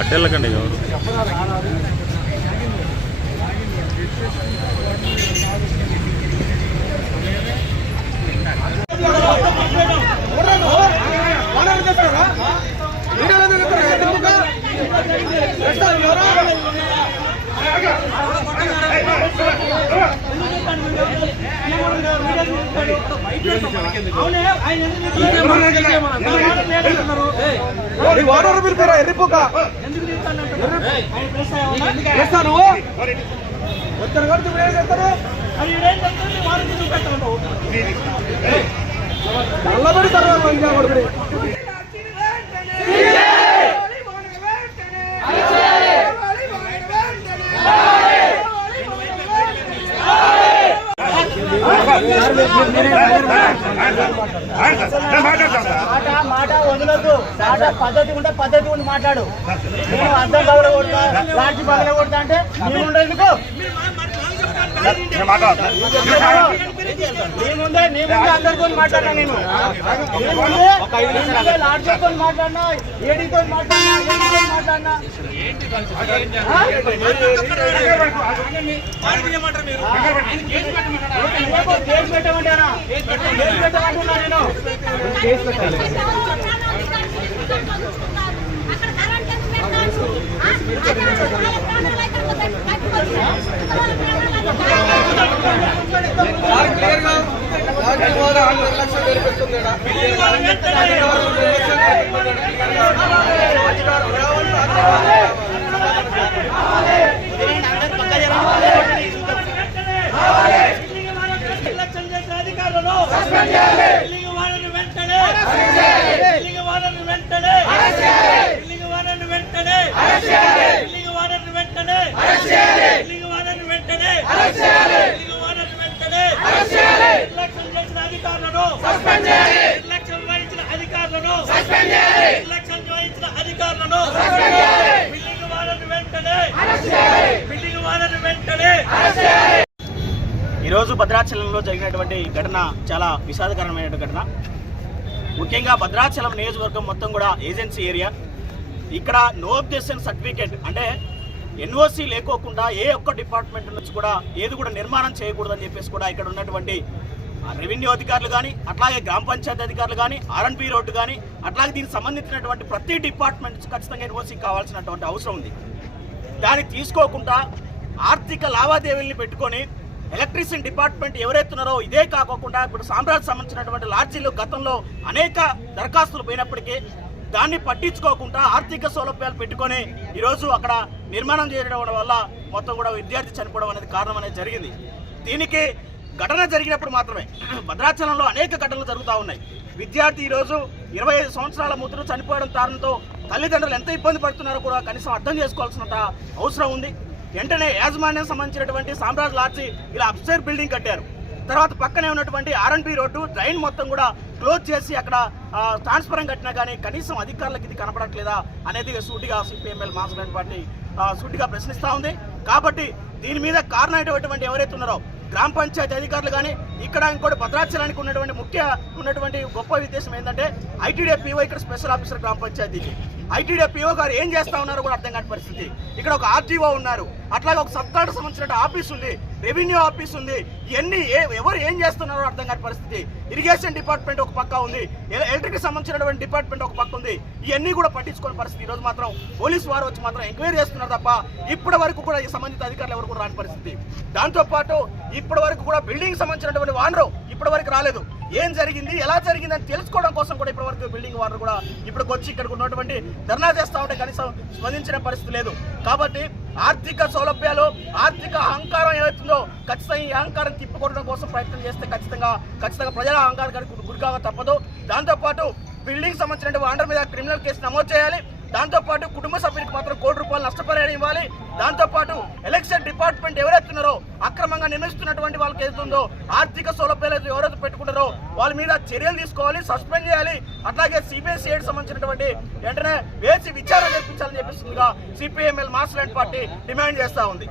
అట్టెళ్ళకండి ఎవరు మాట వదలొద్దు. పద్ధతి ఉంటే పద్ధతి ఉండి మాట్లాడు. నేను అర్థం పగల కొడతా, లాడ్జి పగల కొడతా అంటే నేను ఉండేందుకు నీ ముందే అందరితో మాట్లాడినా, నేను లాడ్జితో మాట్లాడినా, ఏడీతో మాట్లాడినా కేసు పెట్టమంటానా? కేసు పెట్టమంటున్నా నేను. కేసు పెట్టాలి. ఈరోజు భద్రాచలంలో జరిగినటువంటి ఘటన చాలా విషాదకరమైన ఘటన. ముఖ్యంగా భద్రాచలం నియోజకవర్గం మొత్తం కూడా ఏజెన్సీ ఏరియా. ఇక్కడ నో అబ్జెక్షన్ సర్టిఫికేట్ అంటే ఎన్ఓసి లేకోకుండా ఏ ఒక్క డిపార్ట్మెంట్ నుంచి కూడా ఏది కూడా నిర్మాణం చేయకూడదని చెప్పేసి కూడా ఇక్కడ ఉన్నటువంటి రెవెన్యూ అధికారులు కానీ, అట్లాగే గ్రామ పంచాయతీ అధికారులు కానీ, ఆర్ఎన్బి రోడ్డు కానీ, అట్లాగే దీనికి సంబంధించినటువంటి ప్రతి డిపార్ట్మెంట్ ఖచ్చితంగా ఎన్ఓసి కావాల్సినటువంటి అవసరం ఉంది. దాన్ని తీసుకోకుండా ఆర్థిక లావాదేవీల్ని పెట్టుకొని ఎలక్ట్రిసిటీ డిపార్ట్మెంట్ ఎవరైతున్నారో ఇదే కాకుండా ఇప్పుడు సామ్రాజ్కి సంబంధించినటువంటి లాడ్జీలు గతంలో అనేక దరఖాస్తులు పోయినప్పటికీ దాన్ని పట్టించుకోకుండా ఆర్థిక సౌలభ్యాలు పెట్టుకొని ఈరోజు అక్కడ నిర్మాణం చేయడం వల్ల మొత్తం కూడా విద్యార్థి చనిపోవడం అనేది కారణం అనేది జరిగింది. దీనికి ఘటన జరిగినప్పుడు మాత్రమే భద్రాచలంలో అనేక ఘటనలు జరుగుతూ ఉన్నాయి. విద్యార్థి ఈరోజు 25 సంవత్సరాల ముద్దులు చనిపోవడం కారణంతో తల్లిదండ్రులు ఎంత ఇబ్బంది పడుతున్నారో కూడా కనీసం అర్థం చేసుకోవాల్సినంత అవసరం ఉంది. వెంటనే యాజమాన్యం సంబంధించినటువంటి సామ్రాజ్ లాడ్జి ఇలా అప్స్టైర్ బిల్డింగ్ కట్టారు. తర్వాత పక్కనే ఉన్నటువంటి ఆర్ఎన్బి రోడ్డు డ్రైన్ మొత్తం కూడా క్లోజ్ చేసి అక్కడ ట్రాన్స్ఫరం కట్టినా కానీ కనీసం అధికారులకు ఇది కనపడట్లేదా అనేది సూటిగా సిపిఎంఎల్ మాస్టర్ పార్టీ సూటిగా ప్రశ్నిస్తూ ఉంది. కాబట్టి దీని మీద కారణమైనటువంటి ఎవరైతే ఉన్నారో గ్రామ పంచాయతీ అధికారులు కానీ, ఇక్కడ ఇంకోటి భద్రాచలానికి ఉన్నటువంటి గొప్ప ఉద్దేశం ఏంటంటే ఐటీడీఏ పీఓ ఇక్కడ స్పెషల్ ఆఫీసర్ గ్రామ పంచాయతీకి ఐటీడీఏ పీఓ గారు ఏం చేస్తా ఉన్నారో కూడా అర్థం కాని పరిస్థితి. ఇక్కడ ఒక ఆర్టీఓ ఉన్నారు, అట్లాగే ఒక సబ్ కలెక్టర్ సంబంధించిన ఆఫీస్ ఉంది, రెవెన్యూ ఆఫీస్ ఉంది. ఇవన్నీ ఎవరు ఏం చేస్తున్నారో అర్థం కాని పరిస్థితి. ఇరిగేషన్ డిపార్ట్మెంట్ ఒక పక్క ఉంది, ఎలక్ట్రిక్ సంబంధించినటువంటి డిపార్ట్మెంట్ ఒక పక్క ఉంది. ఇవన్నీ కూడా పట్టించుకునే పరిస్థితి. ఈరోజు మాత్రం పోలీసు వారు వచ్చి మాత్రం ఎంక్వైరీ చేస్తున్నారు తప్ప ఇప్పటి వరకు కూడా ఈ సంబంధిత అధికారులు ఎవరు కూడా రాని పరిస్థితి. దాంతోపాటు ఇప్పటి వరకు కూడా బిల్డింగ్ సంబంధించినటువంటి వానరు ఇప్పటి వరకు రాలేదు. ఏం జరిగింది, ఎలా జరిగింది అని తెలుసుకోవడం కోసం కూడా ఇప్పటి వరకు బిల్డింగ్ వానరు కూడా ఇప్పటికి వచ్చి ఇక్కడికి ఉన్నటువంటి ధర్నా చేస్తూ ఉంటే కనీసం స్పందించిన పరిస్థితి లేదు. కాబట్టి ఆర్థిక సౌలభ్యాలు, ఆర్థిక అహంకారం ఏమవుతుందో ఖచ్చితంగా ఈ అహంకారం తిప్పుకోవడం కోసం ప్రయత్నం చేస్తే ఖచ్చితంగా ప్రజల అహంకారానికి గురికాగా తప్పదు. దాంతోపాటు బిల్డింగ్ సంబంధించిన వాండర్ మీద క్రిమినల్ కేసు నమోదు చేయాలి. దాంతోపాటు కుటుంబ సభ్యులకు మాత్రం ₹1 కోటి నష్టపరిహారం ఇవ్వాలి. దాంతోపాటు ఎలక్షన్ డిపార్ట్మెంట్ ఎవరైతున్నారో అక్రమంగా నిర్మిస్తున్నటువంటి వాళ్ళకి ఏదైతుందో ఆర్థిక సౌలభ్యాలు ఎవరైతే పెట్టుకుంటారో వాళ్ళ మీద చర్యలు తీసుకోవాలి, సస్పెండ్ చేయాలి. అట్లాగే సిబిఎస్ఈ సంబంధించినటువంటి వెంటనే వేసి విచారణ జరిపించాలని చెప్పేసిందిగా సిపిఎంఎల్ మాస్ పార్టీ డిమాండ్ చేస్తూ ఉంది.